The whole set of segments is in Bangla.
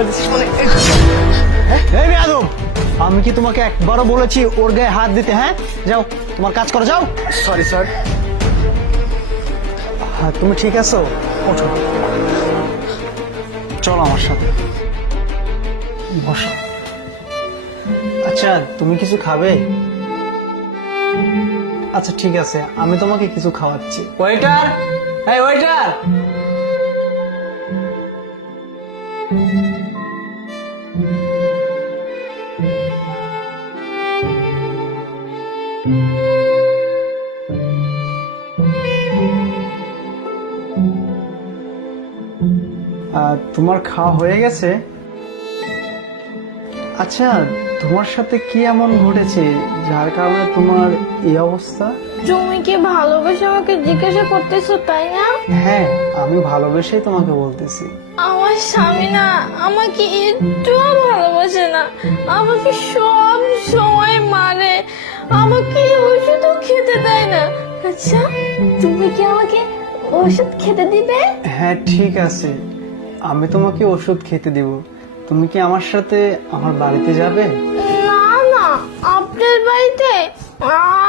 কাজ দিচ্ছিস মানে এই বেয়াদব, আমি কি তোমাকে একবারও বলেছি ওর গায়ে হাত দিতে? হ্যাঁ, যাও তোমার কাজ করো, যাও। Sorry sir. হ্যাঁ, তুমি ঠিক আছো? ওঠো, চলো আমার সাথে, বসো। আচ্ছা, তুমি কিছু খাবে? আচ্ছা ঠিক আছে, আমি তোমাকে কিছু খাওয়াচ্ছি। ওয়েটার, এই ওয়েটার। তোমার খাওয়া হয়ে গেছে? আচ্ছা, তোমার সাথে কি এমন ঘটেছে যার কারণে তোমার এই অবস্থা? তুমি কি ভালোবেসে আমাকে জিজ্ঞাসা করতেছো, তাই না? হ্যাঁ, আমি ভালোবেসেই তোমাকে বলতেছি। আমার স্বামী না আমাকে একটুও ভালোবাসে না, আমাকে সব সময় মারে, আমাকে ওষুধও খেতে দেয় না। আচ্ছা, তুমি কি আমাকে ওষুধ খেতে দিবে? হ্যাঁ ঠিক আছে, আমি তোমাকে ওষুধ খেতে দিব। তুমি কি আমার সাথে আমার বাড়িতে যাবে? না না, আপনার বাড়িতে?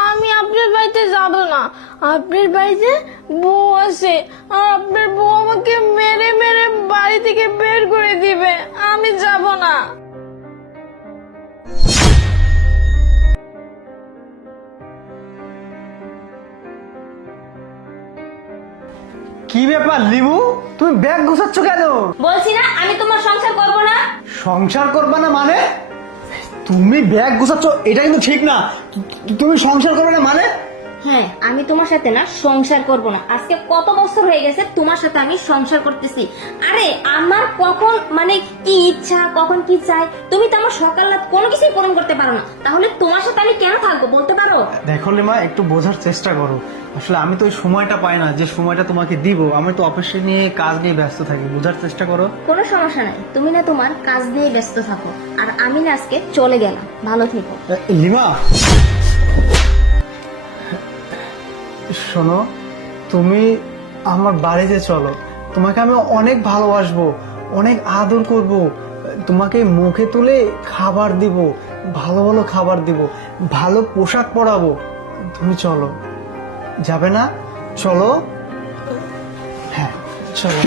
আমি আপনার বাড়িতে যাব না। আপনার বাড়িতে বউ আছে, আর আপনার বউ আমাকে মেরে মেরে বাড়ি থেকে বের করে দিবে। আমি যাব না। কি ব্যাপার লিমু, তুমি ব্যাগ গোছাচ্ছ কেন? বলছি না আমি তোমার সংসার করব না। সংসার করবে না মানে? তুমি ব্যাগ গোছাচ্ছ, এটা কিন্তু ঠিক না। তুমি সংসার করবে না মানে? হ্যাঁ, আমি তোমার সাথে না সংসার করব না। আজকে কত বছর হয়ে গেছে তোমার সাথে আমি সংসার করতেছি। আরে আমার কখন মানে কি ইচ্ছা, কখন কি চাই, তুমি তো আমার সকাল রাত কোনো কিছুই পূরণ করতে পারো না। তাহলে তোমার সাথে আমি কেন থাকবো বলতে পারো? দেখো লিমা, একটু বোঝার চেষ্টা করো। আসলে আমি তো ওই সময়টা পাই না যে সময়টা তোমাকে দিব। আমি তো অফিসে নিয়ে কাজ নিয়ে ব্যস্ত থাকি, বোঝার চেষ্টা করো। কোনো সমস্যা নাই, তুমি না তোমার কাজ নিয়ে ব্যস্ত থাকো, আর আমি না আজকে চলে গেলাম। ভালো থেকো। লিমা শোনো, তুমি আমার বাড়িতে চলো। তোমাকে আমি অনেক ভালোবাসবো, অনেক আদর করব, তোমাকে মুখে তুলে খাবার দিব, ভালো ভালো খাবার দিব, ভালো পোশাক পরাবো। তুমি চলো, যাবে না? চলো। হ্যাঁ চলো।